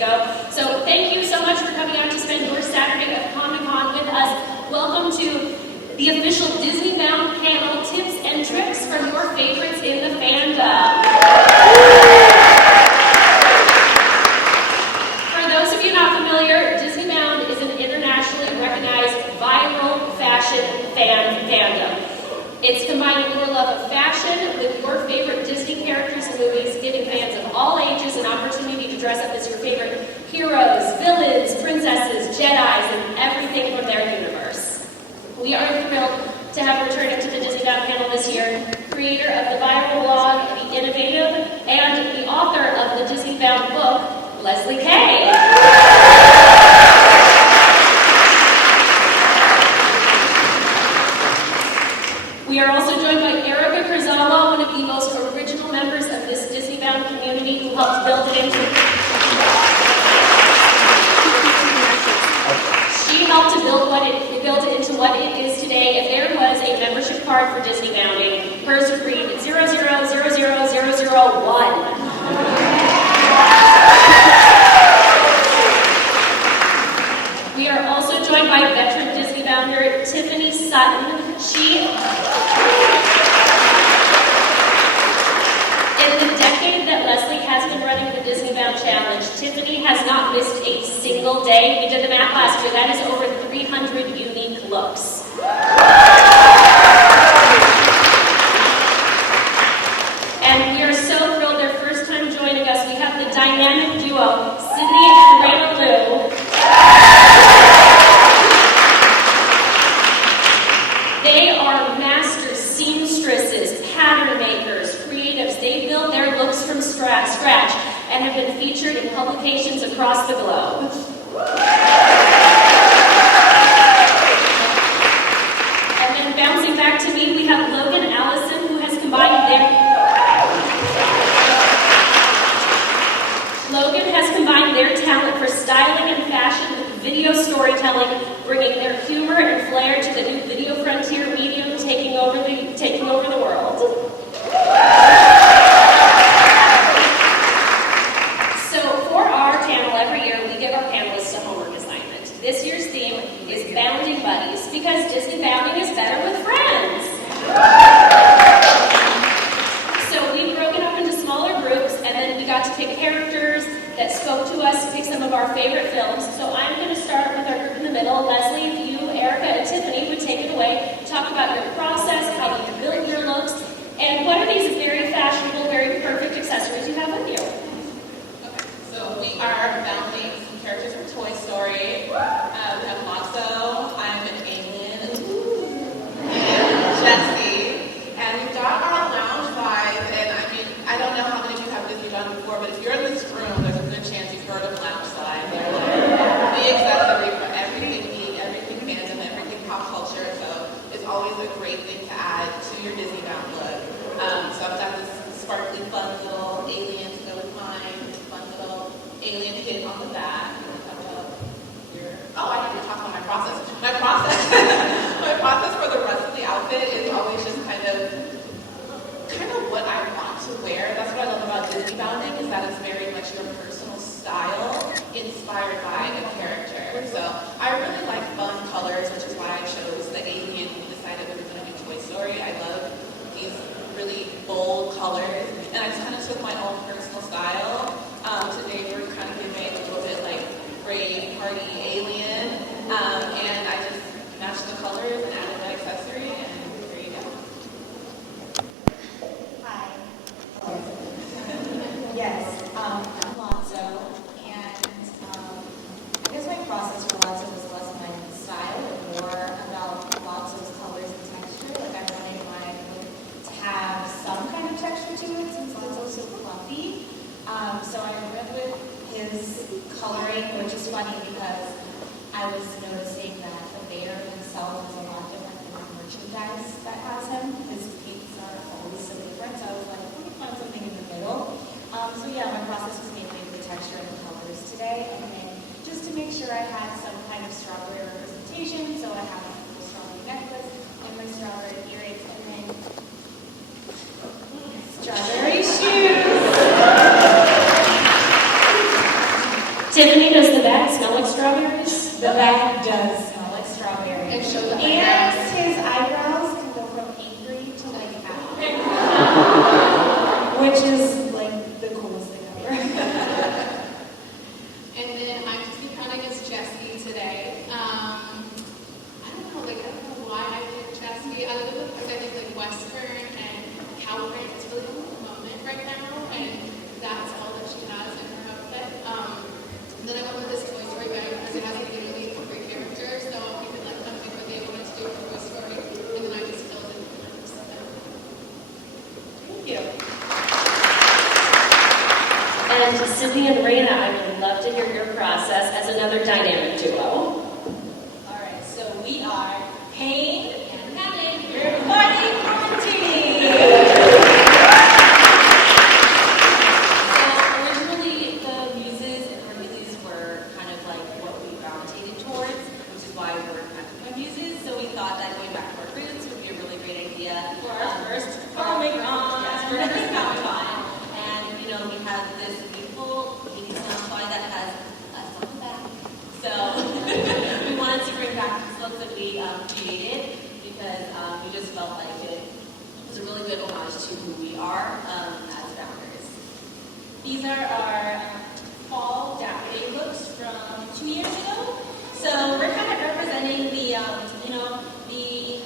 ago. So thank you so much for coming out to spend your Saturday at Comic-Con with us. Welcome to the official Disneybound panel, tips and tricks from your favorites in the fandom. For those of you not familiar, Disneybound is an internationally recognized viral fashion fandom. It's combining your love of fashion with your favorite Disney characters and movies, giving fans of all ages an opportunity to dress up as your favorite heroes, villains, princesses, Jedis, and everything from their universe. We are thrilled to have returning to the Disneybound panel this year, creator of the viral blog, the innovative, and the author of the Disneybound book, Leslie Kay. We are also joined by Erika Kurzawa, one of the most original members of this Disneybound community who helped build it into what it is today. If there was a membership card for Disneybounding, hers would read 0000001. We are also joined by veteran Disneybounder Tiffany Sutton. In the decade that Leslie has been running the Disneybound Challenge, Tiffany has not missed a single day. We did the math last year. That is over 300 unique looks. And we are so thrilled they're first time joining us. We have the dynamic duo, Sydney and Rayna Lew. They are master seamstresses, pattern makers, creatives. They build their looks from scratch and have been featured in publications across the globe. And then bouncing back to me, we have Logan Allison, who has combined their talent for styling and fashion with video storytelling, bringing their humor and flair to the new video frontier medium, taking over the world. So for our panel, every year we give our panelists a homework assignment. This year's theme is Bounding Buddies, because Disney bounding is better with friends. So we've broken up into smaller groups, and then we got to pick characters that spoke to us, pick some of our favorite films. So I'm going to start with our group in the middle. Leslie, if you, Erika, and Tiffany would take it away, talk about your process, how you built your looks, and what are these very fashionable, very perfect accessories you have with you? Okay, so we are bounding some characters from Toy Story. We have Lotso, I'm an alien, and Jessie. And we've got our lounge vibe, and I mean, I don't know how many of you have Disneybound before, but if you're in this room, there's a good chance you've heard of lounge slide. They're like the accessory for everything geek, everything fandom, everything pop culture, so it's always a great thing to add to your Disneybound look. So I've got this sparkly, fun little alien to go with mine, fun little alien kit on the back. I didn't talk about my process. My process for the rest of the outfit is always just kind of what I want to wear. That's what I love about Disneybounding, is that it's very much your personal style inspired by a character. So I really like fun colors, which is why I chose the alien. We decided we were going to do Toy Story. I love these really bold colors, and I just kind of took my own personal style. Today we're kind of giving a little bit like brave, party alien, and I just matched the colors and added my accessory, and there you go. Hi. Yes, I'm Lotso, and I guess my process for Lotso was less my style and more about Lotso's colors and texture. Like I wanted my look to have some kind of texture to it, since it's also fluffy. So I went with his coloring, which is funny because I was noticing that the bear himself is a lot different than the merchandise that has him. His feet are always so different, so I was like, let me find something in the middle. So yeah, my process was mainly the texture and the colors today, and then just to make sure I had some kind of strawberry representation, so I have a little strawberry necklace and my strawberry earrings, and then strawberry shoes. Tiffany, does the bag smell like strawberries? The bag does smell like strawberry. And show the And his eyebrows can go from angry to like happy. Which is like the coolest thing ever. And then I'm just becoming as Jessie today. I don't know why I picked Jessie. Other than because I think like Western and cowboy is really in the moment right now, and that's all that she has in her outfit. And then I went with this Toy Story bag because it has like literally every character, so you could like kind of think what they wanted to do for Toy Story, and then I just filled in the blanks. Thank you. And Sydney and Rayna, I would love to hear your process as another dynamic duo. All right, so we are Pain and Panic. We're party quarantine. So originally, the muses and Hercules were kind of like what we gravitated towards, which is why we're connected by muses. So we thought that going back to our roots would be a really great idea for our first Comic-Con. Yes, for our first Comic-Con. And we have this beautiful 80s toy that has us on the back. So we wanted to bring back these looks that we created because we just felt like it was a really good homage to who we are as founders. These are our fall Dapper Day looks from 2 years ago. So we're kind of representing the, the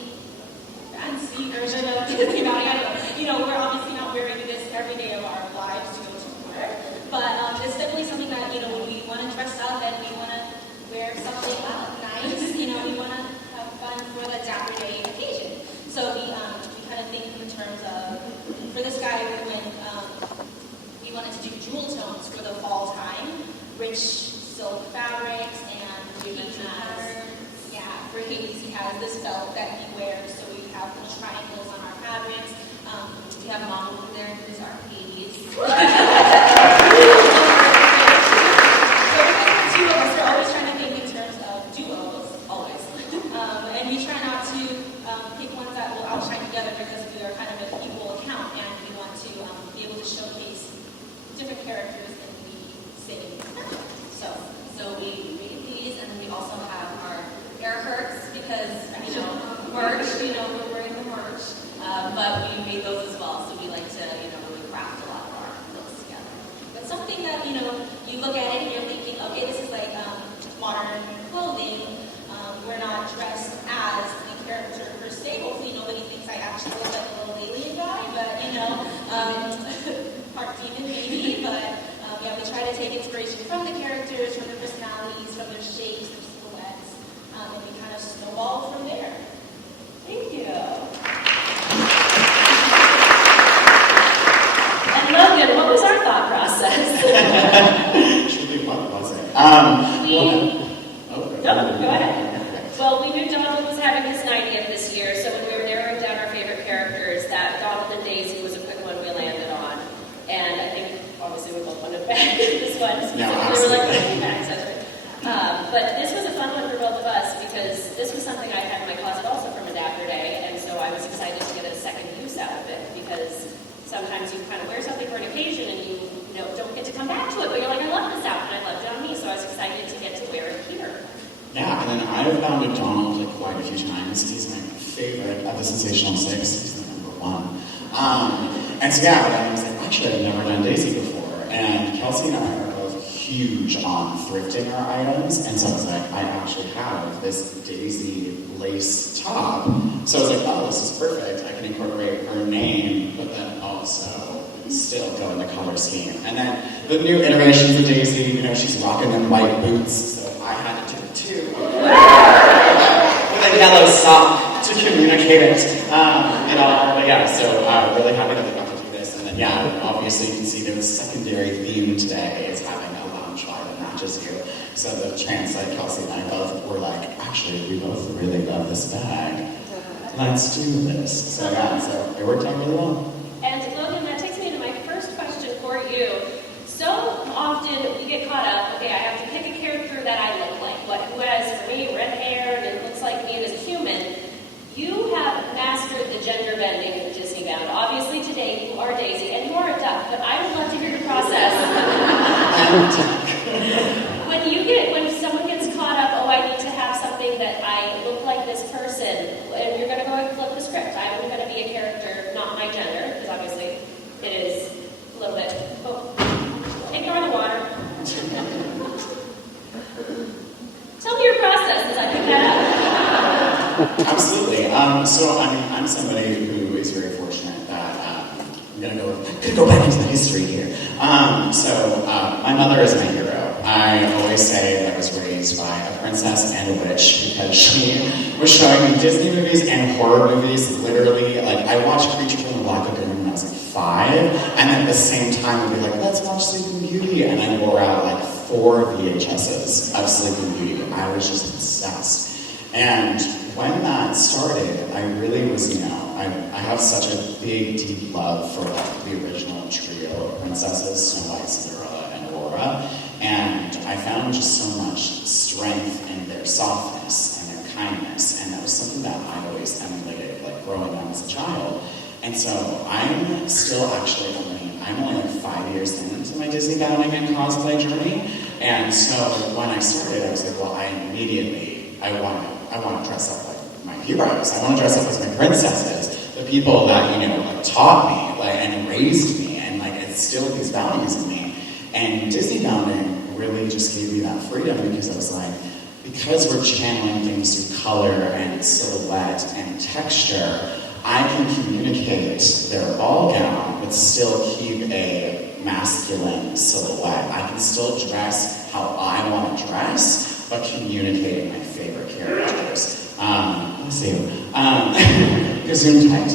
fancy version of Disneybound. We're obviously not wearing this every day of our lives to go to work, but it's definitely something that, when we want to dress up and we want to wear something nice, we want to have fun for the Dapper Day occasion. So we kind of think in terms of, for this guy, when we wanted to do jewel tones for the fall time, rich silk fabrics, and for Hades, he has this belt that he wears, so we have the triangles on our fabrics. We have Mom over there, who's our Hades. So because the two of us are always trying to think in terms of duos, always. And we try not to pick ones that will outshine together because we are kind of an equal account, and we want to be able to showcase different characters in the same account. So we made these, and then we also have our air hurts because, merch, we're wearing the merch. But we made those as well, so we like to, really craft a lot of our looks together. But something that, you look at it and you're thinking, okay, this is like modern clothing. We're not dressed as the character per se. Hopefully nobody thinks I actually look like a little alien guy, but, part demon maybe. But, we try to take inspiration from the characters, from their personalities, from their shapes, their silhouettes, and we kind of snowball from there. Thank you. And Logan, what was our thought process? What was it? Go ahead. Well, we knew Donald was having his 90th this year, so when we were narrowing down our favorite characters, that Donald and Daisy was a quick one we landed on. And I think, obviously, we both wanted back this one. No, we were like, bags, that's right. But this was a fun one for both of us because this was something I had in my closet also from a Dapper Day, and so I was excited to get a second use out of it because sometimes you kind of wear something for an occasion and you don't get to come back to it, but you're like, I love this outfit, I loved it on me, so I was excited to get to wear it here. Yeah, and then I've found Donald quite a few times. He's my favorite of the Sensational Six. He's the number one. And so I was like, actually, I've never done Daisy before. And Kelsey and I are both huge on thrifting our items, and so I was like, I actually have this Daisy lace top. So I was like, oh, this is perfect. I can incorporate her name, but then also still go in the color scheme. And then the new iterations of Daisy, she's rocking them white boots, so I had to do it too. With a yellow sock to communicate it. But yeah, so really happy that we got to do this. And then obviously you can see the secondary theme today is having a lounge bar that matches you. So the chance that Kelsey and I both were like, actually, we both really love this bag. Let's do this. So so it worked out really well. And Logan, that takes me to my first question for you. So often we get caught up, okay, I have to pick a character that I look like, who has, for me, red hair and it looks like me and is a human. You have mastered the gender bending in Disneybound. Obviously today you are Daisy and you are a duck, but I would love to hear your process. script. I'm going to be a character, not my gender, because obviously it is a little bit, ignore the water. Tell me your process as I pick that up. Absolutely. So I'm somebody who is very fortunate that I'm gonna go back into the history here. My mother is my hero. I always say that I was raised by a princess and a witch because she was showing me Disney movies and horror movies. Literally, like I watched Creature from the Black Lagoon when I was like 5, and then at the same time would be like, let's watch Sleeping Beauty, and I wore out like 4 VHSs of Sleeping Beauty. I was just obsessed. And when that started, I really was, I have such a big, deep love for like the original trio of princesses, Snow White, Cinderella, and Aurora. And I found just so much strength in their softness and their kindness. And that was something that I always emulated, like growing up as a child. And so I'm still actually I'm only like 5 years into my Disneybounding and cosplay journey. And so when I started, I was like, well, I want to dress up like my heroes. I want to dress up as my princesses, the people that, like, taught me, like, and raised me, and like instilled these values in me. And Disneybounding really just gave me that freedom because I was like, because we're channeling things through color and silhouette and texture, I can communicate their ball gown, but still keep a masculine silhouette. I can still dress how I want to dress, but communicating my favorite characters. Let's see. Zoom tight.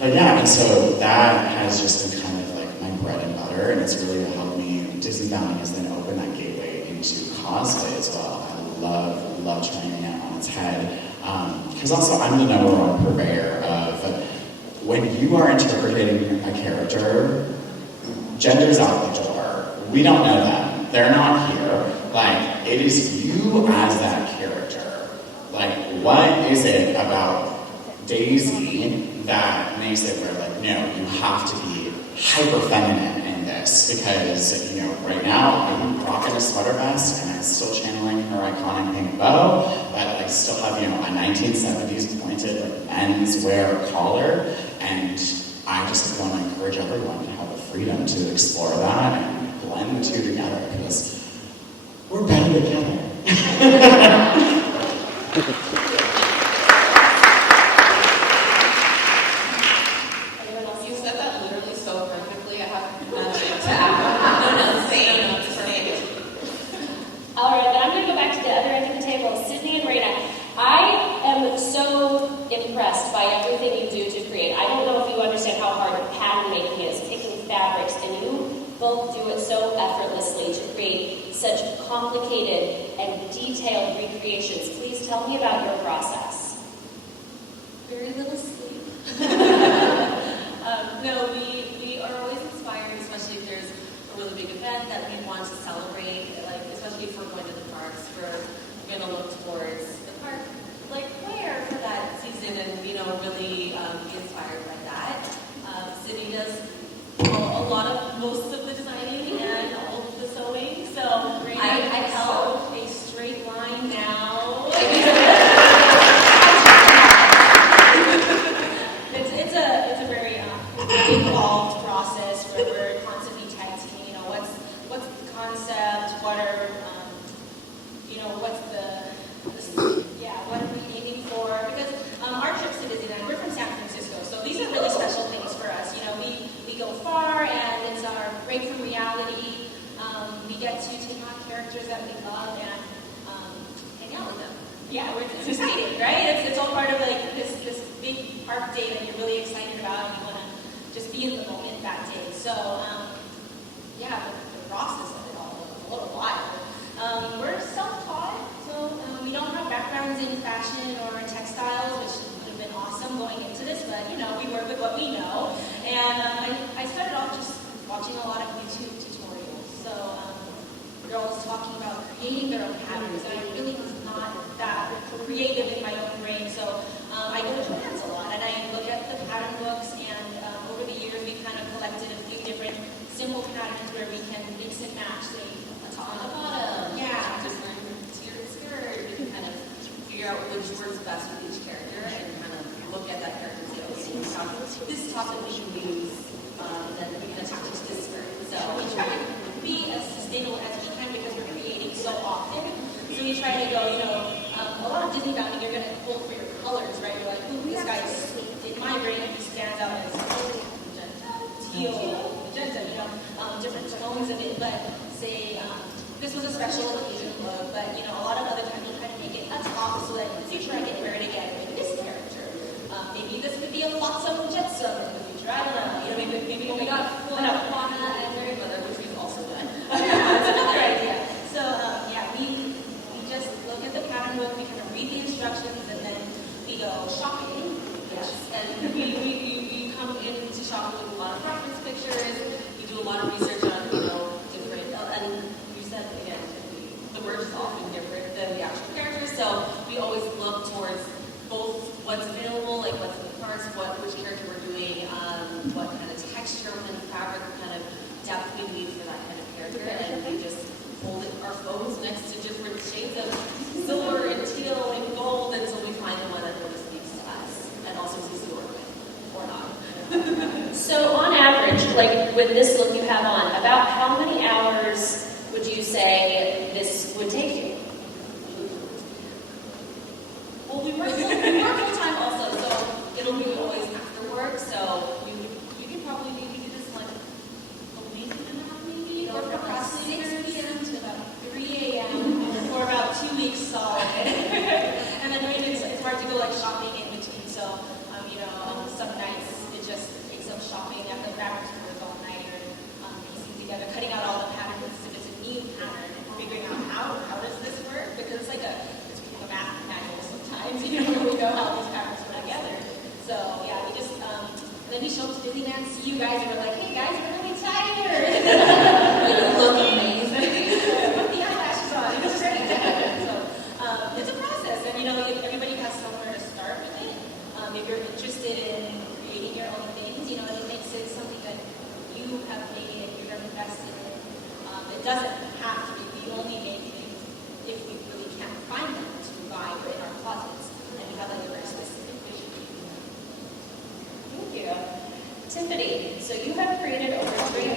But yeah, and so that has just been kind of like my bread and butter, and it's really helped me. Disneybounding has then opened that gateway into cosplay as well. I love turning it on its head. Because also I'm the number one purveyor of when you are interpreting a character, gender's out the door. We don't know them. They're not here. Like, it is you as that character. Like, what is it about Daisy that makes it where, like, no, you have to be hyper feminine in this? Because, right now I'm rocking a sweater vest and I'm still channeling her iconic pink bow, but I still have, a 1970s pointed like menswear collar, and I just want to encourage everyone to have the freedom to explore that and blend the two together because we're better together. Anyone else? You said that literally so perfectly. I have nothing to add. No, same. All right, then I'm going to go back to the other end of the table. Sydney and Rayna, I am so impressed by everything you do to create. I don't know if you understand how hard pattern making is, picking fabrics, and you both do it so effortlessly to create such complicated and detailed recreations. Please tell me about your process. Very little sleep. No, we are always inspired, especially if there's a really big event that we want to celebrate. Like, especially if we're going to the parks, we're going to look towards the park, like where for that season, and really be inspired by that. Sydney does most of the designing and all of the sewing, so I help a straight line now. It's a very involved process where we're constantly testing, what's the concept, what are, what are we aiming for? Because our trips to Disneyland, we're from San Francisco, so these are really special things for us. We go far, and it's our break from reality. We get to take on characters that we love and hang out with them. Yeah, it's exciting, right? It's all part of like this big park day that you're really excited about, and you want to just be in the moment that day. So, the process of it all is a little wild. We're self-taught, so we don't have backgrounds in fashion or textiles, which would have been awesome going into this, but we work with what we know. And I started off just watching a lot of YouTube tutorials. So girls talking about creating their own patterns, and I really was not that creative in my own brain. So I go to Joann's a lot, and I look at the pattern books, and over the years we've kind of collected a few different simple patterns where we can mix and match, say, a top and a bottom. Yeah. Different skirt. You can kind of figure out which works best with each character and kind of try to go, a lot of Disney bounding, you're going to pull for your colors, right? You're like, ooh, this guy is, in my brain, he stands out as teal, magenta, different tones of it. But say, this was a special occasion look, but, a lot of other times you kind of make it a top so that in the future I can wear it again with this character. Maybe this could be a flotsam jetsam in the future. I don't know. Maybe when we got Fauna and Mary Mother, which we've also done. That's another idea. So we just look at the pattern book, we kind of read the instructions, and then we go shopping. Yes, and we come into shopping with a lot of reference pictures. We do a lot of research on different. And you said again, the merch is often different than the actual characters, so we always look towards both what's available, like what's in the cards, which character we're doing, what kind of texture, what kind of fabric, what kind of depth we need for that kind of character, and we just hold our phones next to different shades of silver and teal and gold until we find the one that really speaks to us, and also sees the work with, or not. So on average, like with this look you have on, about how many hours would you say this would take you? Well, we work full time also, so it'll be always after work. So you could probably maybe do this like a week and a half, maybe, or from about 6 p.m. to about 3 a.m. for about 2 weeks solid. And then maybe it's hard to go like shopping in between. So some nights it just takes up shopping at the fabric stores all night, or piecing together, cutting out all the patterns if it's a new pattern, and figuring out how does this work, because it's like a math manual sometimes, when we know how these patterns put together. So yeah, we just then we show up to Disneyland, see you guys, and we're like, hey guys, we're really tired. You look amazing. Put the eyelashes on. It's ready. So it's a process, and everybody has somewhere to start with it. If you're interested in creating your own things, it makes it something that you have made and you're invested in. It doesn't have to be. We only make things if we really can't find them to buy or in our closets, and we have like a very specific vision. Thank you. Tiffany, so you have created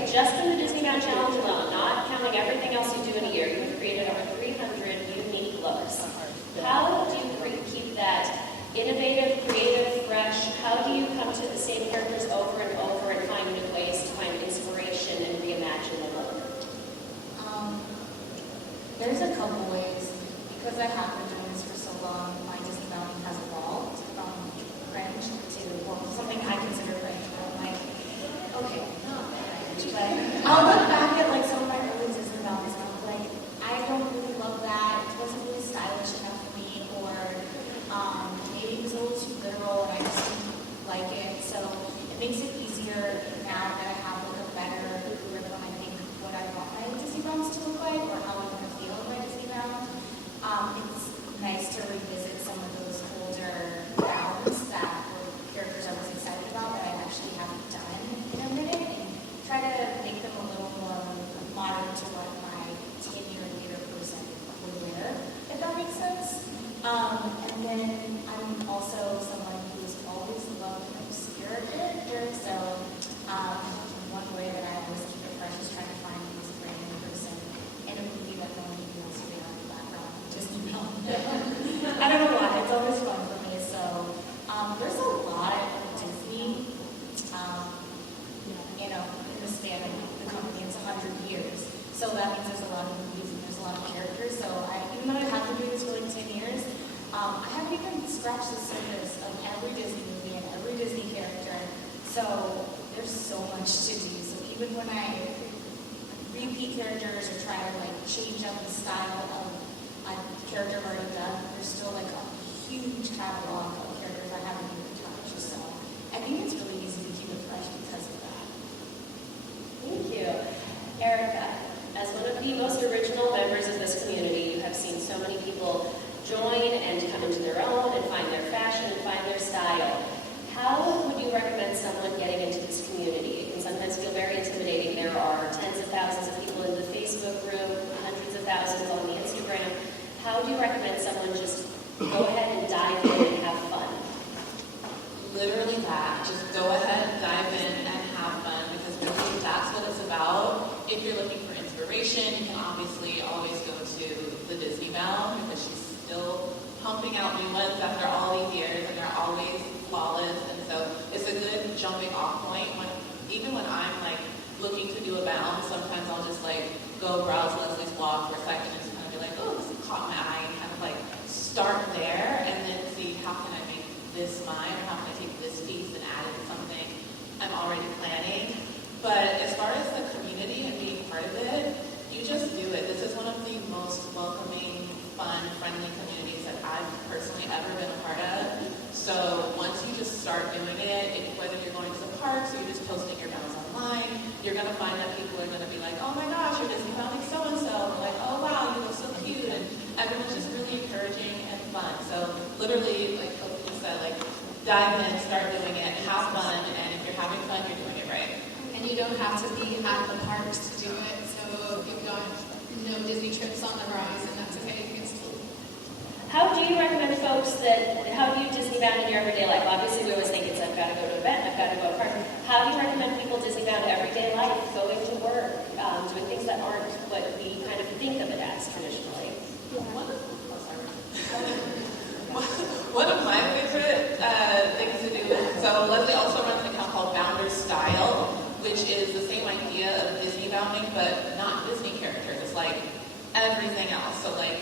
just in the Disneybound Challenge alone, not counting everything else you do in a year, you have created over 300 unique looks. How do you keep that innovative, creative, fresh? How do you come to the same characters over and over and find new ways to find inspiration and reimagine the look? There's a couple ways. Because I have been doing this for so long, my Disney bounding has evolved from cringe to something I consider cringe. Where I'm like, okay, not cringe, but I'll look back at like some of my early Disney boundings and I'm like, I don't really love that. It wasn't really stylish enough for me, or maybe it was a little too literal and I just didn't like it. So it makes it easier now that I have like a better grip on I think what I want my Disney bounds to look like, or how I want to feel in my Disney bound. It's nice to revisit some of those older gowns that were characters I was excited about that I actually haven't done in a minute, and try to make them a little more modern to what my 10-year theater person would wear, if that makes sense. And then I'm also someone who's always loved obscure characters, so one way that I always keep it fresh is trying to find these brand new person in a movie that no one even wants to be on the background. I don't know why, it's always fun for me. So there's a lot of Disney, in the span of the company, it's 100 years. So that means there's a lot of movies and there's a lot of characters. So even though I have been doing this for like 10 years, I haven't even scratched the surface of every Disney movie and every Disney character. So there's so much to do. So even when I repeat characters or try to like change up the style of a character I've already done, there's still like a huge catalog of characters I haven't even touched. So I think it's really easy to keep it fresh because of that. Thank you. Erika, as one of the most original members of this community, you have seen so many people join and come into their own and find their fashion and find their style. How would you recommend someone getting into this community? It can sometimes feel very intimidating. There are tens of thousands of people in the Facebook group, hundreds of thousands on the Instagram. How do you recommend someone just go ahead and dive in and have fun? Literally that. Just go ahead, dive in, and have fun, because really that's what it's about. If you're looking for inspiration, you can obviously always go to the Disneybound, because pumping out new ones after all these years, and they're always flawless. And so it's a good jumping off point. Even when I'm like looking to do a bound, sometimes I'll just like go browse Leslie's blog for a second and just kind of be like, oh, this caught my eye, and kind of like start there, and then see how can I make this mine, or how can I take this piece and add it to something I'm already planning. But as far as the community and being part of it, you just do it. This is one of the most welcoming, fun, friendly communities that I've personally ever been a part of. So once you just start doing it, whether you're going to the parks or you're just posting your bounds online, you're going to find that people are going to be like, oh my gosh, you're Disney bounding so-and-so. And like, oh wow, you look so cute. And everyone's just really encouraging and fun. So literally, like Kelsey said, like dive in, start doing it, have fun, and if you're having fun, you're doing it right. And you don't have to be at the parks to do it. So if you've got no Disney trips on the horizon, that's okay. You can still. How do you recommend folks how do you Disneybound in your everyday life? Obviously, we always think it's I've got to go to an event, I've got to go to a park. How do you recommend people Disneybound everyday life, going to work, doing things that aren't what we kind of think of it as traditionally? One of my favorite things to do is, so Leslie also runs an account called Bounders Style, which is the same idea of Disney bounding, but not Disney characters. It's like everything else. So like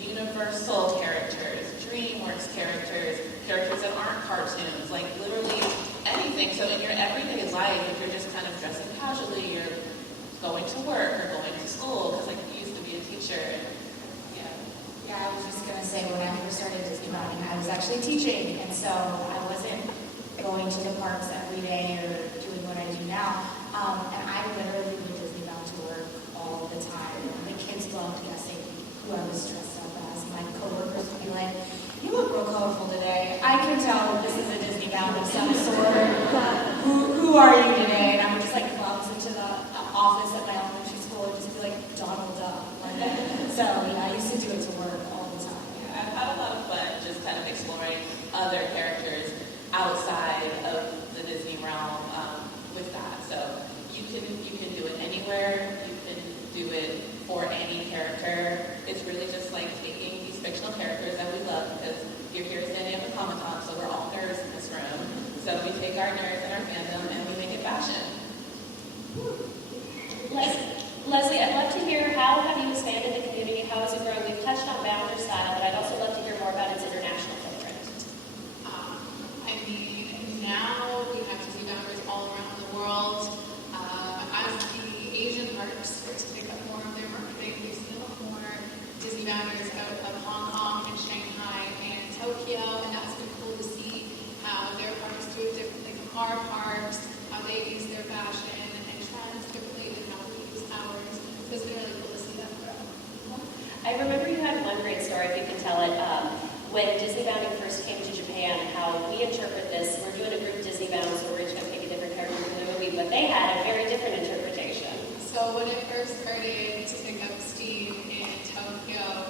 Universal characters, DreamWorks characters, characters that aren't cartoons, like literally anything. So in your everyday life, if you're just kind of dressing casually, you're going to work or going to school, because like you used to be a teacher. Yeah, I was just going to say, when I first started Disney bounding, I was actually teaching, and so I wasn't going to the parks every day or doing what I do now. And I literally would Disney bound to work all the time. The kids loved guessing who I was dressed up as. My coworkers would be like, "You look real colorful today. I can tell that this is a Disney bound of some sort. Who are you today?" And I would just like bounce into the office at my elementary school and just be like, "Donald Duck." So yeah, I used to do it to work all the time. Yeah, I've had a lot of fun just kind of exploring other characters outside of the Disney realm with that. So you can do it anywhere. You can do it for any character. It's really just like taking these fictional characters that we love, because you're here standing at the Comic-Con, so we're all nerds in this room. So we take our nerds and our fandom and we make it fashion. Leslie, I'd love to hear, how have you expanded the community? How has it grown? We've touched on Bounder Style, but I'd also love to hear more about its international footprint. I mean, now we have Disney bounders all around the world. As the Asian parks start to pick up more of their marketing, we've seen a lot more Disney bounders out of Hong Kong and Shanghai and Tokyo, and that's been cool to see how their parks do it differently from our parks, how they use their fashion and trends differently than how we use ours. So it's been really cool to see that grow. I remember you had one great story, if you can tell it, when Disney bounding first came to Japan, how we interpret this. We're doing a group Disney bound, so we're each going to pick a different character from the movie, but they had a very different interpretation. So when it first started to pick up steam in Tokyo,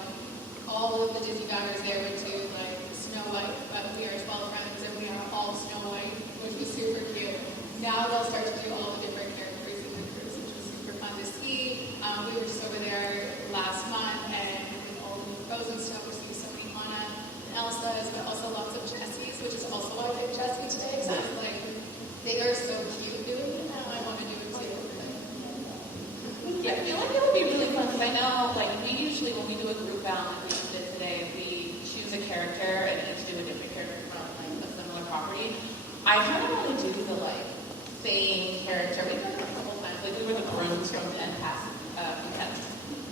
all of the Disney bounders there would do like Snow White, but we are 12 friends and we are all Snow White, which was super cute. Now they'll start to do all the different characters in the groups, which was super fun to see. We were just over there last month, and with all the new Frozen stuff, we're seeing so many Anna and Elsa's, but also lots of Jessies, which is also why I picked Jessie today. So it's like, they are so cute doing it now. I want to do it too. Yeah, I feel like it would be really fun, because I know, like, we usually, when we do a group bound, like we did today, we choose a character and each do a different character from like a similar property. I kind of want to do the like same character. We've done it a couple times. Like we were the grooms from Fantastic.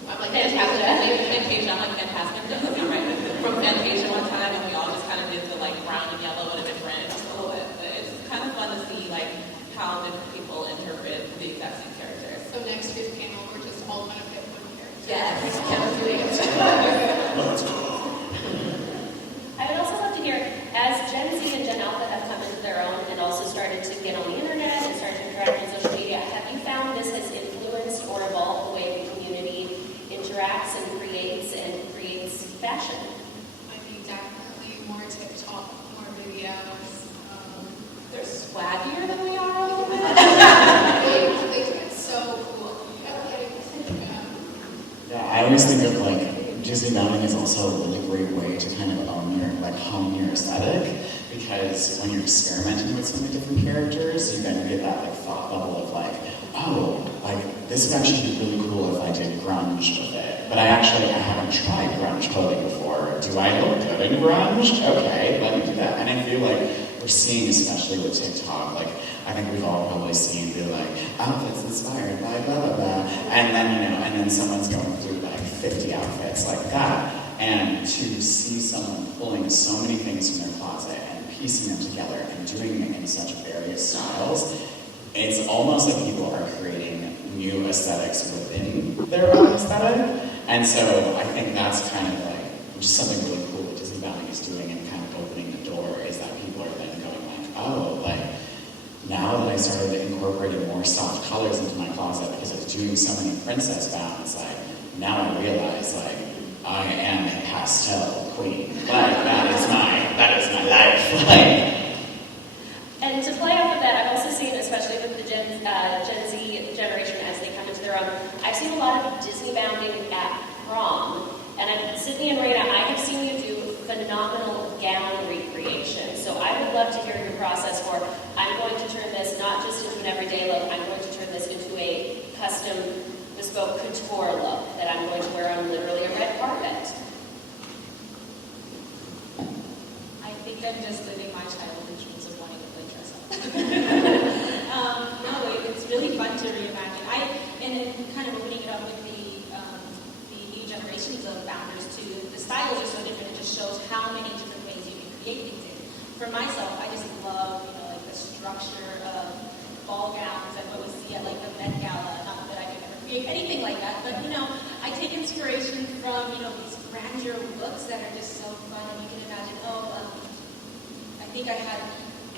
I'm like Fantasia. I'm like Fantastic. I'm right. From Fantasia one time, and we all just kind of did the like brown and yellow and a different silhouette. But it's kind of fun to see like how different people interpret the exact same characters. So next year's panel, we're just all going to pick one character. Yes, Kim's doing it. Let's go. I would also love to hear, as Gen Z and Gen Alpha have come into their own and also started to get on the internet and start to interact on social media, have you found this has influenced or evolved the way the community interacts and creates fashion? I think definitely more TikTok, more videos. They're swaggier than we are a little bit. They do it so cool. Yeah, I always think of like Disneybounding is also a really great way to kind of hone your aesthetic, because when you're experimenting with so many different characters, you then get that thought bubble of this would actually be really cool if I did grunge with it. But I haven't tried grunge clothing before. Do I look good in grunge? Okay, let me do that. And I feel like we're seeing, especially with TikTok, I think we've all probably seen outfits inspired by blah blah blah, and then someone's going through 50 outfits like that, and to see someone pulling so many things from their closet and piecing them together and doing it in such various styles, it's almost like people are creating new aesthetics within their own aesthetic. And so I think that's kind of just something really cool that Disneybounding is doing and kind of opening the door, is that people are then going now that I started incorporating more soft colors into my closet because I was doing so many princess bounds, now I realize I am a pastel queen. That is my life. And to play off of that, I've also seen, especially with the Gen Z generation as they come into their own, I've seen a lot of Disneybounding at prom. And Sydney and Rayna, I have seen you do phenomenal gown recreation. So I would love to hear your process for, I'm going to turn this not just into an everyday look, I'm going to turn this into a custom, bespoke couture look that I'm going to wear on literally a red carpet. I think I'm just living my childhood dreams of wanting to play dress up. It's really fun to reimagine. And then kind of opening it up with the new generations of founders too. The styles are so different. It just shows how many different ways you can create things in. For myself, I just love, the structure of ball gowns and what we see at the Met Gala. Not that I could ever create anything like that, but I take inspiration from these grandeur looks that are just so fun. And you can imagine, I think I had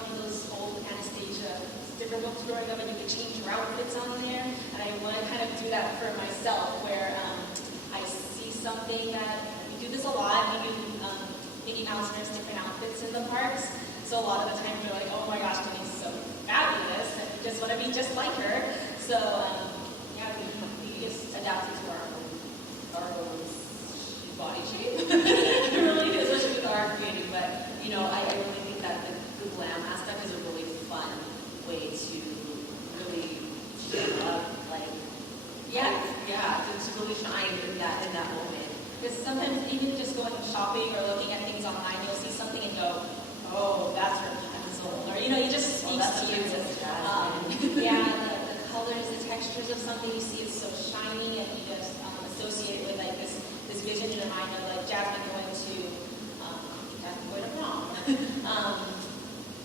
one of those old Anastasia different books growing up, and you could change your outfits on there. And I want to kind of do that for myself, where I see something that we do this a lot. We do Mickey Mouse wears different outfits in the parks. So a lot of the time you're like, oh my gosh, Minnie's so fabulous, and we just want to be just like her. So we just adapted to our own body shape. It really is, especially with our creating. But I really think that the glam aspect is a really fun way to really show up, to really shine in that moment. Because sometimes even just going shopping or looking at things online, you'll see something and go, oh, that's her pencil, or it just speaks to you. The colors, the textures of something you see is so shiny, and you just associate it with this vision in your mind of Jasmine going to prom.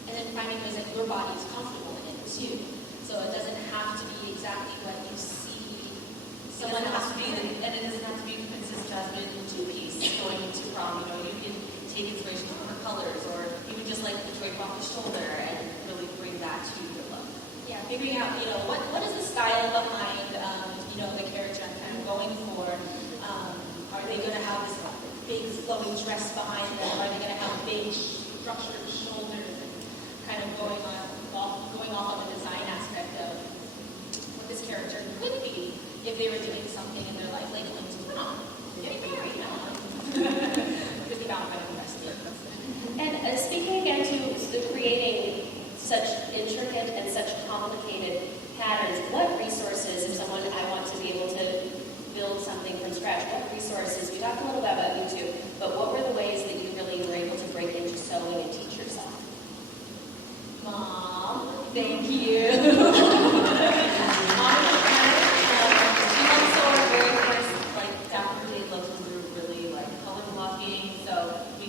And then finding ways that your body is comfortable in it too. So it doesn't have to be exactly what you see. And it doesn't have to be Princess Jasmine two-piece going into prom. You can take inspiration from her colors, or even just the drape off the shoulder and really bring that to your look. Yeah, figuring out, what is the style behind, the character I'm kind of going for. Are they going to have this big flowing dress behind them? Are they going to have big structured shoulders? And kind of going off on the design aspect of what this character could be if they were doing something in their life, like going to prom, getting married, Disney Bound kind of invested. And speaking again to creating such intricate and such complicated patterns, what resources, if I want to be able to build something from scratch, what resources, we talked a little bit about YouTube, but what were the ways that you really were able to break into sewing and teach yourself? Mom, thank you. Mom is a parent. She also our very first Dapper Day looks we were really color blocking. So we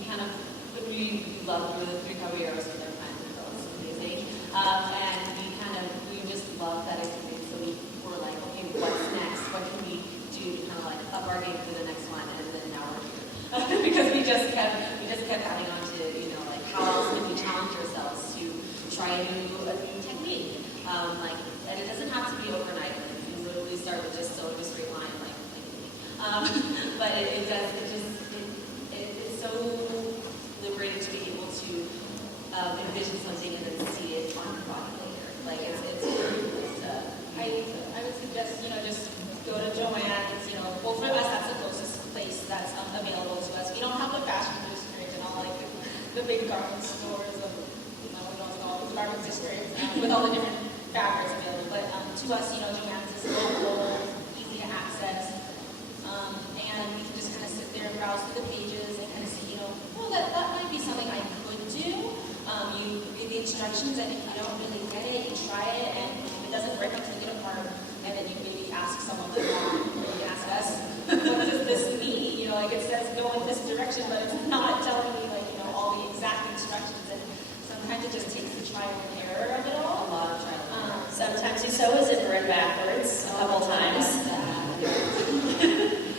we loved the 3 caballeros with their friends. It was amazing. And we just loved that experience. So we were like, okay, what's next? What can we do to kind of up our game for the next one? And then now we're here because we just kept adding on to how else can we challenge ourselves to try a new technique? And it doesn't have to be overnight. You can literally start with just sewing a straight line, but it's so liberating to be able to envision something and then see it on your body later. It's really cool. I would suggest just go to Joann's. Well, for us that's the closest place that's big garment stores of, we don't know, garment districts with all the different fabrics available. But to us, Joann's is local, easy to access, and we can just kind of sit there and browse through the pages and kind of see, well, that might be something I could do. You read the instructions, and if you don't really get it, you try it, and if it doesn't work, you take it apart, and then you maybe ask someone like that, or you ask us, what does this mean? It says go in this direction, but it's not telling me all the exact instructions, and sometimes it just takes the trial and error of it all. A lot of trial and error. Sometimes you sew a zipper in backwards a couple times.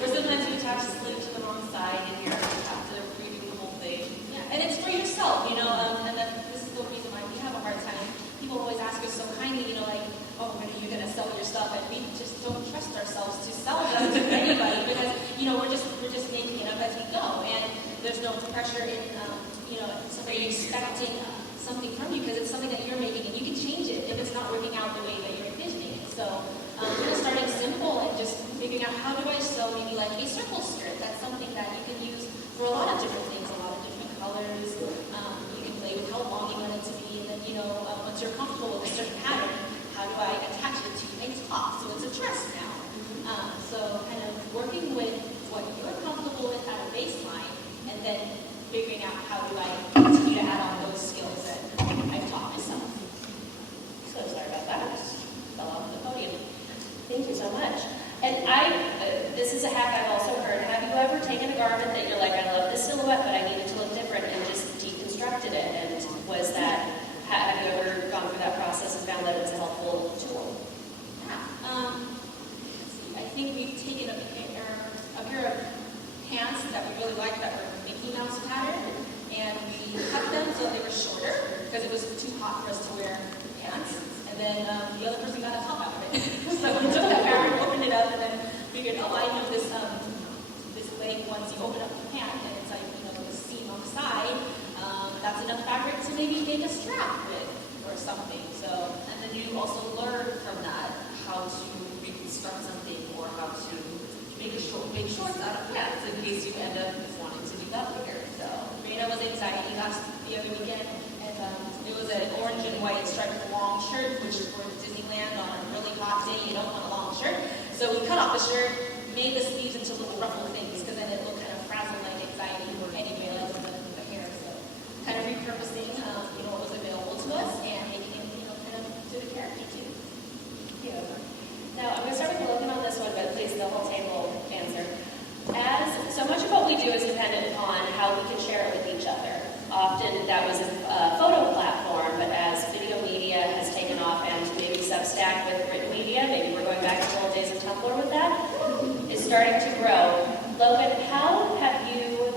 Or sometimes you attach a sleeve to the wrong side and you have to redo the whole thing. Yeah, and it's for yourself, and this is the reason why we have a hard time. People always ask us so kindly, oh, when are you going to sell your stuff? And we just don't trust ourselves to sell them to anybody because, we're just making it up as we go. And there's no pressure in, somebody expecting something from you because it's something that you're making and you can change it if it's not working out the way that you're envisioning it. So we're just starting simple and just figuring out how do I sew maybe like a circle skirt. That's something that you can use for a lot of different things, a lot of different colors. You can play with how long you want it to be, and then, once you're comfortable with a certain pattern, how do I attach it to a top so it's a dress now? So kind of working with what you're comfortable with at a baseline, and then figuring out how do I continue to add on those skills that I've taught myself. So sorry about that. Fell off the podium. Thank you so much. And this is a hack I've also heard. Have you ever taken a garment that you're like, I love this silhouette, but I need it to look different, and just deconstructed it? And have you ever gone through that process and found that it was a helpful tool? Yeah. Let's see. I think we've taken a pair of pants that we really liked that were Mickey Mouse pattern, and we cut them so they were shorter because it was too hot for us to wear pants. And then the other person got a top out of it. So we took that fabric, opened it up, and then figured, I know this leg, once you open up the pant, and it's like, the seam on the side, that's enough fabric to maybe make a strap with or something. So, and then you also learn from that how to reconstruct something or how to make shorts out of pants in case you end up wanting to do that later. So Rayna was anxiety last the other weekend, and it was an orange and white striped long shirt, which for Disneyland on a really hot day, you don't want a long shirt. So we cut off the shirt, made the sleeves into little ruffled things, because then it looked kind of frazzled like anxiety anyway, like the hair. So kind of repurposing, what was available to us and making it, kind of to the character too. Thank you. Now, I'm going to start with Logan on this one, but please, the whole table answer. As so much of what we do is dependent upon how we can share it with each other. Often that was a photo platform, but as video media has taken off and maybe Substack with written media, maybe we're going back to the old days of Tumblr with that, is starting to grow. Logan, how have you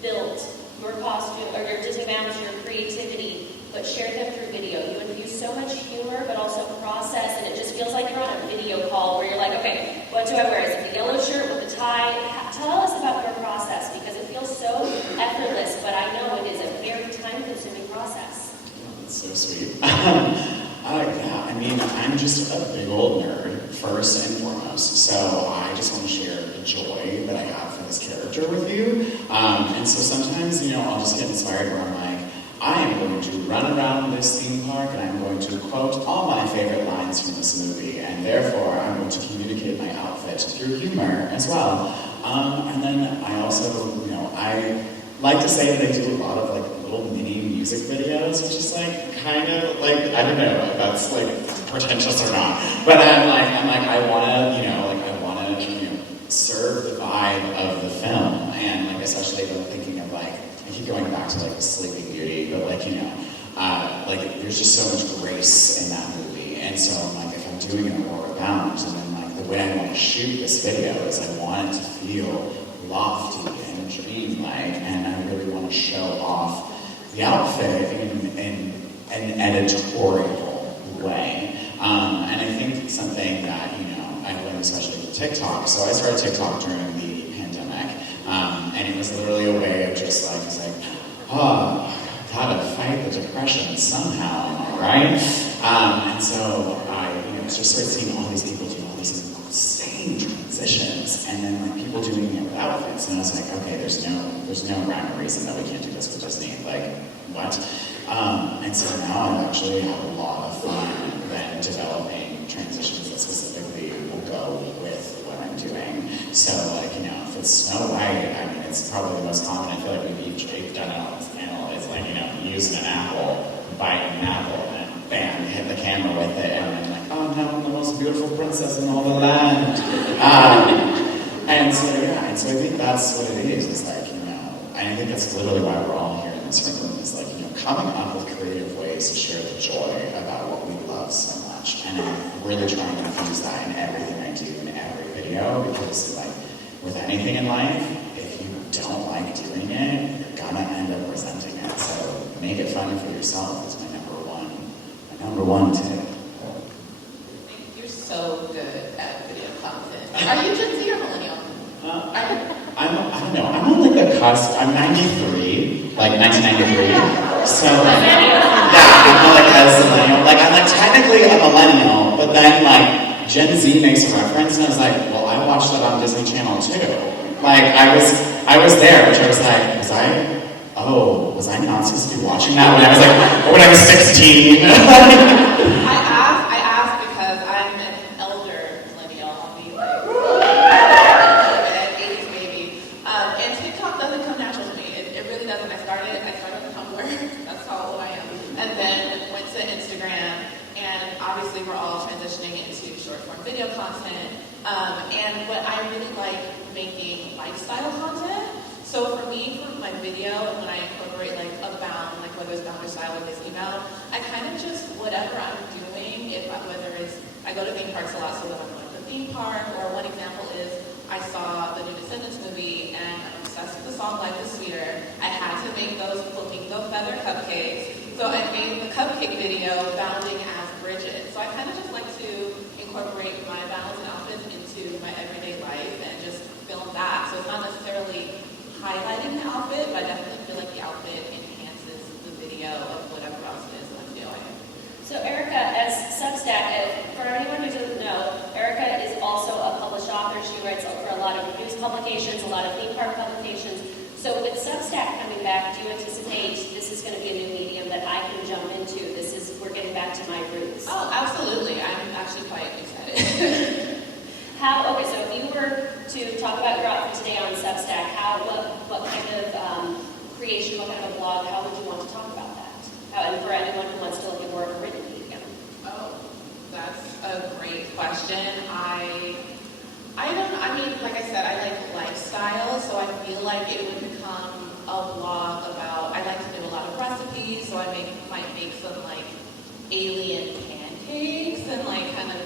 built your costume, or your Disneybound, your creativity, but shared them through video? You infuse so much humor, but also process, and it just feels like you're on a video call where you're like, okay, what do I wear? Is it the yellow shirt with the tie? Tell us about your process, because it feels so effortless, but I know it is a very time-consuming process. That's so sweet. I'm just a big old nerd, first and foremost, so I just want to share the joy that I have for this character with you. And so sometimes, I'll just get inspired where I'm like, I am going to run around this theme park and I'm going to quote all my favorite lines from this movie, and therefore I'm going to communicate my outfit through humor as well. And then I also, I like to say that I do a lot of little mini music videos, which is kind of I don't know if that's pretentious or not, but I want to serve the vibe of the film, and especially when thinking of I keep going back to the Sleeping Beauty, but there's just so much grace in that movie, and so if I'm doing an Aurora Bound, and then the way I want to shoot this video is I want it to feel lofty and dreamlike, and I really want to show off the outfit in an editorial way. And I think something that, I learned especially with TikTok. So I started TikTok during the pandemic, and it was literally a way of just gotta fight the depression somehow, am I right? And so I just started seeing all these people do all these insane transitions, and then people people doing it with outfits, and I was like, okay, there's no rhyme or reason that we can't do this with Disney. Like, what? And so now I actually have a lot of fun then developing transitions that specifically will go with what I'm doing. So, like, you know, if it's Snow White, I mean, it's probably the most common. I feel like we've done it on this panel. It's like, you know, using an apple, biting an apple, and bam, hit the camera with it, and then like, oh, now I'm the most beautiful princess in all the land. And so I think that's what it is. It's like, you know, and I think that's literally why we're all here in this room. Is like, you know, coming up with creative ways to share the joy about what we love so much. And I'm really trying to infuse that in everything I do in every video, because like with anything in life, if you don't like doing it, you're gonna end up resenting it. So make it fun for yourself is my number one tip. You're so good at video content. Are you Gen Z or millennial? I don't know. I'm on like the cusp. I'm 93, like 1993. So I'm like as a millennial. Like I'm like technically a millennial, but then like Gen Z makes a reference, and I was like, well, I watched that on Disney Channel too. Like I was there, which I was like, was I not supposed to be watching that when I was 16? I asked because I'm an elder millennial. I'll be like, an 80s baby. And TikTok doesn't come natural to me. It really doesn't. I started with Tumblr. That's how old I am. And then went to Instagram. And obviously we're all transitioning into short form video content. And what I really like making lifestyle content. So for me, for my video, and when I incorporate like a bound, like whether it's bound or style or Disneybound, I kind of just, whatever I'm doing, whether it's, I go to theme parks a lot, so then I'm going to the theme park, or one example is, I saw the new Descendants movie, and I'm obsessed with the song Life is Sweeter. I had to make those flamingo feather cupcakes, so I made the cupcake video bounding as Bridget. So I kind of just like to incorporate my bounds and outfits into my everyday life, and just film that. So it's not necessarily highlighting the outfit, but I definitely feel like the outfit enhances the video of whatever else it is that I'm doing. So Erika, as Substack, for anyone who doesn't know, Erika is also a published author. She writes for a lot of news publications, a lot of theme park publications. So with Substack coming back, do you anticipate this is going to be a new medium that I can jump into? We're getting back to my roots. Oh, absolutely. I'm actually quite excited. Okay, so if you were to talk about your outfit today on Substack, what kind of creation, what kind of a blog, how would you want to talk about that? And for anyone who wants to look at more of a written medium. Oh, that's a great question. Like I said, I like lifestyle, so I feel like it would become a blog about, I like to do a lot of recipes, so I might make some like alien pancakes and like kind of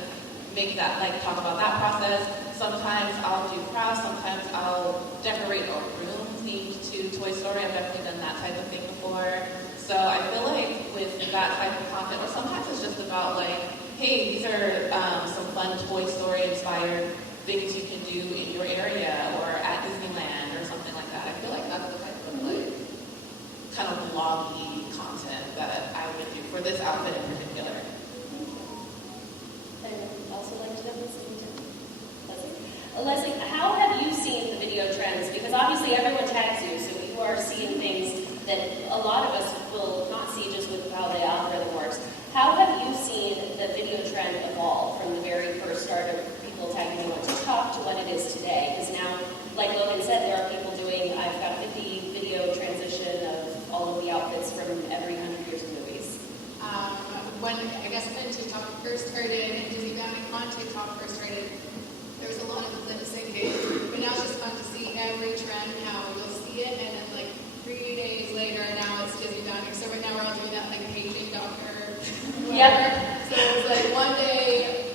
make that, like talk about that process. Sometimes I'll do crafts, sometimes I'll decorate a room themed to Toy Story. I've definitely done that type of thing before. So I feel like with that type of content, or sometimes it's just about like, hey, these are some fun Toy Story inspired things you can do in your area or at Disneyland or something like that. I feel like that's the type of like kind of vloggy content that I would do for this outfit in particular. Also like to know Leslie, how have you seen the video trends? Because obviously everyone tags you, so you are seeing things that a lot of us will not see just with how the algorithm works. How have you seen the video trend evolve from the very first start of people tagging you on TikTok to what it is today? Because now, like Logan said, there are people doing, I've got 50 video transition of all of the outfits from every 100 years of movies. When TikTok first started and Disneybound on TikTok first started, there was a lot of lip syncing. But now it's just fun to see every trend, how you'll see it, and then like 3 days later, now it's Disneybound. So right now we're all doing that like paging doctor. Yep. So it's like one day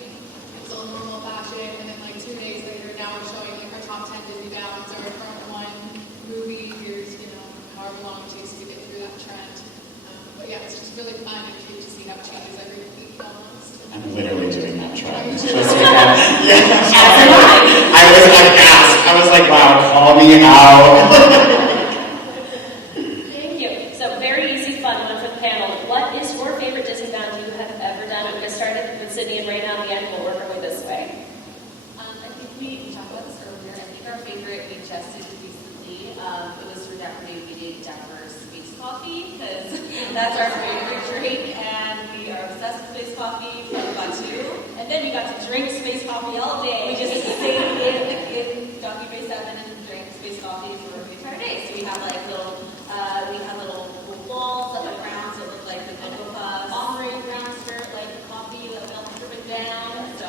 it's all normal fashion, and then like 2 days later, now we're showing like our top 10 Disneybounds or from one movie. Here's however long it takes to get through that trend. But yeah, it's just really fun and cute to see how it changes every week almost. I'm literally doing that trend. I was aghast. I was like, wow, call me out. Thank you. So very easy, fun one for the panel. What is your favorite Disneybound you have ever done? I'm going to start with Sydney and Rayna at the end. We'll work our way this way. I think we talked about this earlier. I think our favorite suggested recently. It was for Dapper Day, we did Dapper Space Coffee, because that's our favorite drink, and we are obsessed with space coffee from Batu. And then we got to drink space coffee all day. We just stayed in Donkey Bay 7 and drank space coffee for the entire day. So we have like little balls that went around, so it looked like the Cocoa Puffs. Ombre brown skirt, like coffee that milk dripping down. So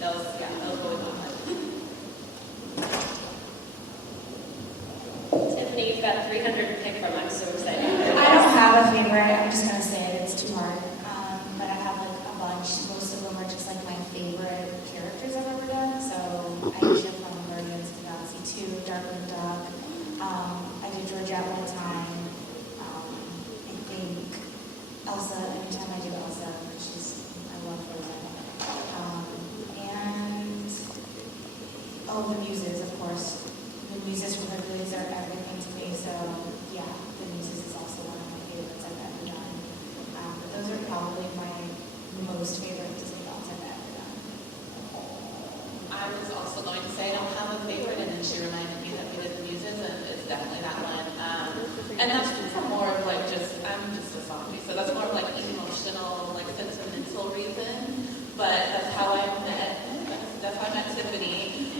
those really fun. Tiffany, you've got 300 to pick from. I'm so excited. I don't have a favorite. I'm just gonna say it. It's too hard. But I have like a bunch. Most of them are just like my favorite characters I've ever done. So Aisha from Guardians of the Galaxy 2, Darkwing Duck. I did Georgette one time. I think Elsa. Anytime I do Elsa, I love her. And the Muses, of course. The Muses from Hercules are everything to me. So yeah, the Muses is also one of my favorites I've ever done. But those are probably my most favorite Disney films I've ever done. I was also going to say I don't have a favorite, and then she reminded me that we did the Muses, and it's definitely that one. And that's for more of like I'm just a softie, so that's more of like emotional, like sentimental reason. But that's how I met Tiffany.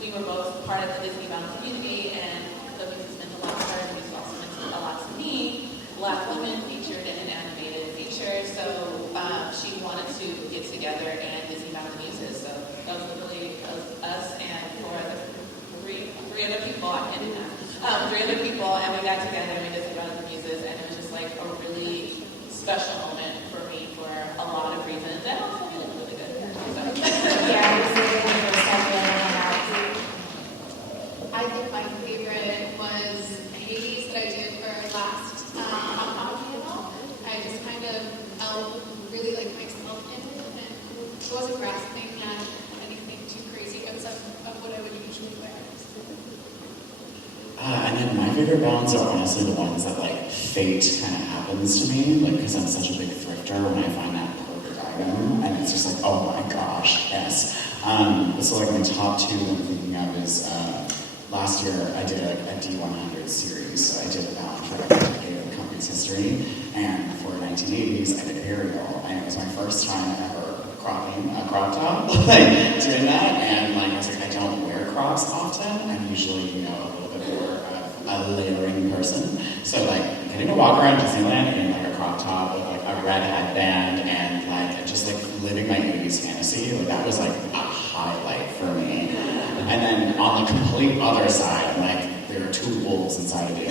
We were both part of the Disneybound community, and the Muses meant a lot to her, and the Muses also meant a lot to me. Black women featured in an animated feature, so she wanted to get together and Disneybound the Muses. So that was literally us and three other people. I can't do that. 3 other people, and we got together and we Disneybound the Muses, and it was just like a really special moment for me for a lot of reasons, and also we looked really good. So. Yeah, it was really the first time we ever went out. I think my favorite was Hades that I did for last panel. I just kind of felt really like myself in it, and wasn't grasping at anything too crazy outside of what I would usually wear. And then my favorite bounds are honestly the ones that like fate kind of happens to me, like because I'm such a big thrifter when I find that perfect item, and it's just like, oh my gosh, yes. So like my top 2 I'm thinking of is last year I did a D100 series, so I did a bound for every decade of the company's history, and for 1980s I did Ariel, and it was my first time ever cropping a crop top, like doing that, and like I was like, I don't wear crops often. I'm usually, a little bit more of a layering person. So like getting to walk around Disneyland in like a crop top with like a red headband and like just like living my 80s fantasy, like that was like a highlight for me. And then on the complete other side, I'm like, there are 2 wolves inside of you.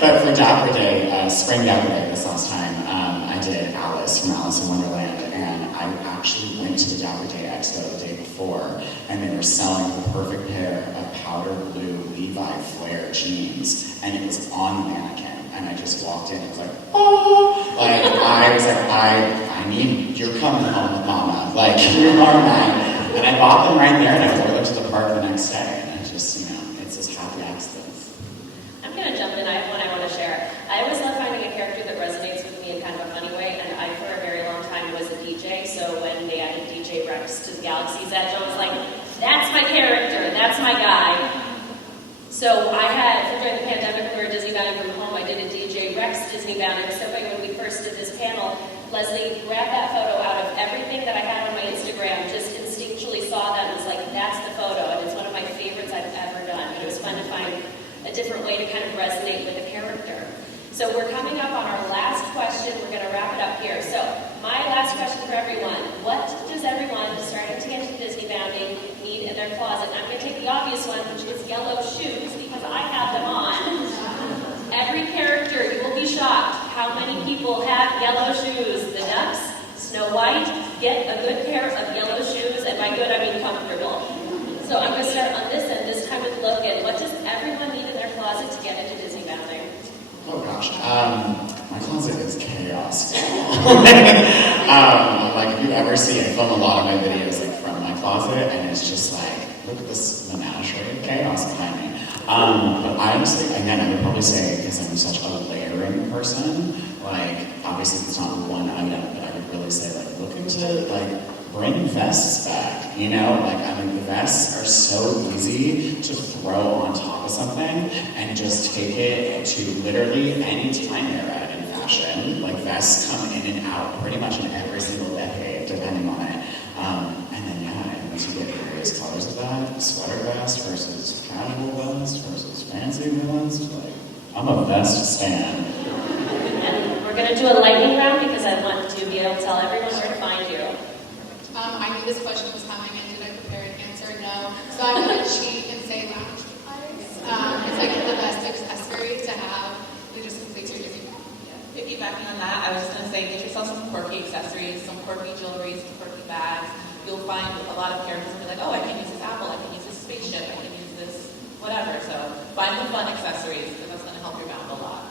But for Dapper Day, Spring Dapper Day this last time, I did Alice from Alice in Wonderland, and I actually went to the Dapper Day Expo the day before, and they were selling the perfect pair of powder blue Levi flare jeans, and it was on the mannequin, and I just walked in and was like, oh! Like, I was like, I need, you're coming home with mama, like, you are mine. And I bought them right there, and I wore them to the park the next day, and it's just, it's just happy accidents. I'm going to jump in. I have one I want to share. I always love finding a character that resonates with me in kind of a funny way, and I, for a very long time, was a DJ, so when they added DJ Rex to the Galaxy's Edge, I was like, that's my character, that's my guy. So I had, during the pandemic, we were Disneybounding from home, I did a DJ Rex Disneybound. It was so funny when we first did this panel, Leslie grabbed that photo out of everything that I had on my Instagram, just instinctually saw that and was like, that's the photo, and it's one of my favorites I've ever done. But it was fun to find a different way to kind of resonate with a character. So we're coming up on our last question. We're going to wrap it up here. So my last question for everyone, what does everyone starting to get into Disneybounding need in their closet? And I'm going to take the obvious one, which is yellow shoes, because I have them on. Every character, you will be shocked how many people have yellow shoes. The Ducks, Snow White, get a good pair of yellow shoes, and by good I mean comfortable. So I'm going to start on this end, this time with Logan. What does everyone need in their closet to get into Disneybounding? Oh gosh, my closet is chaos. Like if you ever see, I film a lot of my videos like from my closet, and it's just like, look at this menagerie of chaos behind me. But I honestly, again, I would probably say, because I'm such a layering person, like obviously it's not one item, but I would really say like look into like bring vests back, you know? Like, I mean, the vests are so easy to throw on top of something and just take it to literally any time era in fashion. Like, vests come in and out pretty much in every single decade, depending on it. And then, yeah, and once you get various colors of that, sweater vest versus casual vest versus fancy vest, like, I'm a vest stan. And we're going to do a lightning round because I want to be able to tell everyone where to find you. I knew this question was coming, and did I prepare an answer? No. So I'm going to cheat and say lounge supplies. It's like the best accessory to have. It just completes your Disney. Piggybacking on that, I was just going to say, get yourself some quirky accessories, some quirky jewelry, some quirky bags. You'll find a lot of characters will be like, oh, I can use this apple, I can use this spaceship, I can use this whatever. So find the fun accessories because that's going to help your bound a lot.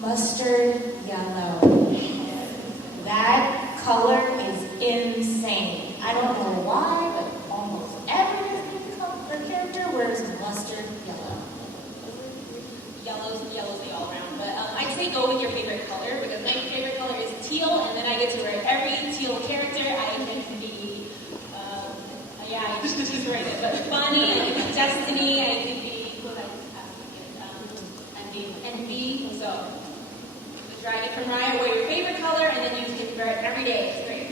Mustard yellow. That color is insane. I don't know why, but almost every Disney character wears mustard yellow. Yellow's the all-around, but I'd say go with your favorite color because my favorite color is teal, and then I get to wear every teal character. I can be, I just write it, but Bonnie, I can be Destiny, I can be, Envy. So the dragon from Raya, wear your favorite color, and then you can wear it every day. It's great.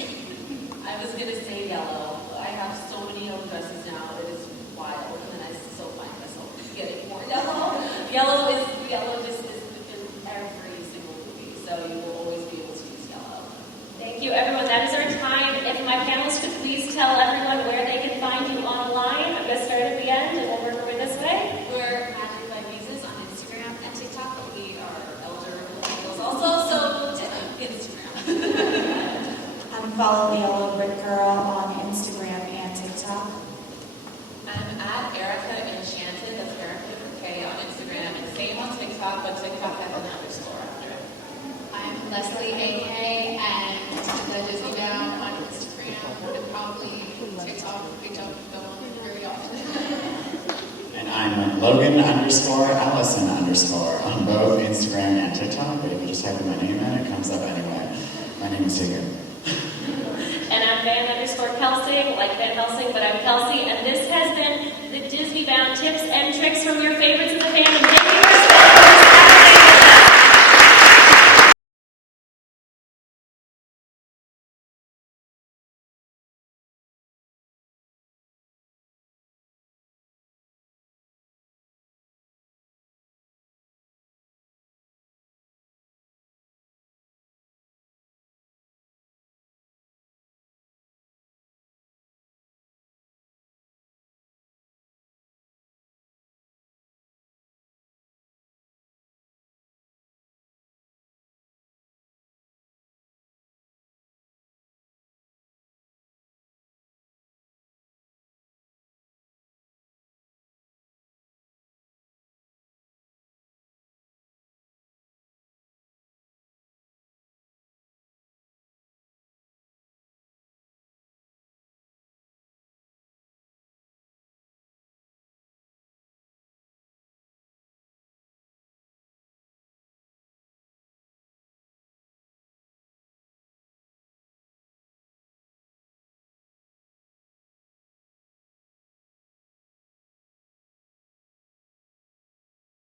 I was going to say yellow. I have so many yellow dresses now. It is wild. And I still find myself getting more yellow. Yellow just is in every single movie. So you will always be able to use yellow. Thank you, everyone. That is our time. If my panelists could please tell everyone where they can find you online. I'm going to start at the end, and we'll work our way this way. We're Magic by Muses on Instagram and TikTok, but we are elder millennials also, so Instagram. Follow the Yellow Brick Girl on Instagram and TikTok. I'm at Erika Enchanted, that's Erika with K on Instagram, and same on TikTok, but TikTok has an underscore after it. I'm Leslie AK and the Disneybound on Instagram and probably TikTok. I don't go on very often. And I'm Logan _Allison_ on both Instagram and TikTok, but if you just type in my name in, it comes up anyway. My name is Tigger. And I'm Van_Kelsey, like Van Helsing, but I'm Kelsey, and this has been the Disneybound tips and tricks from your favorite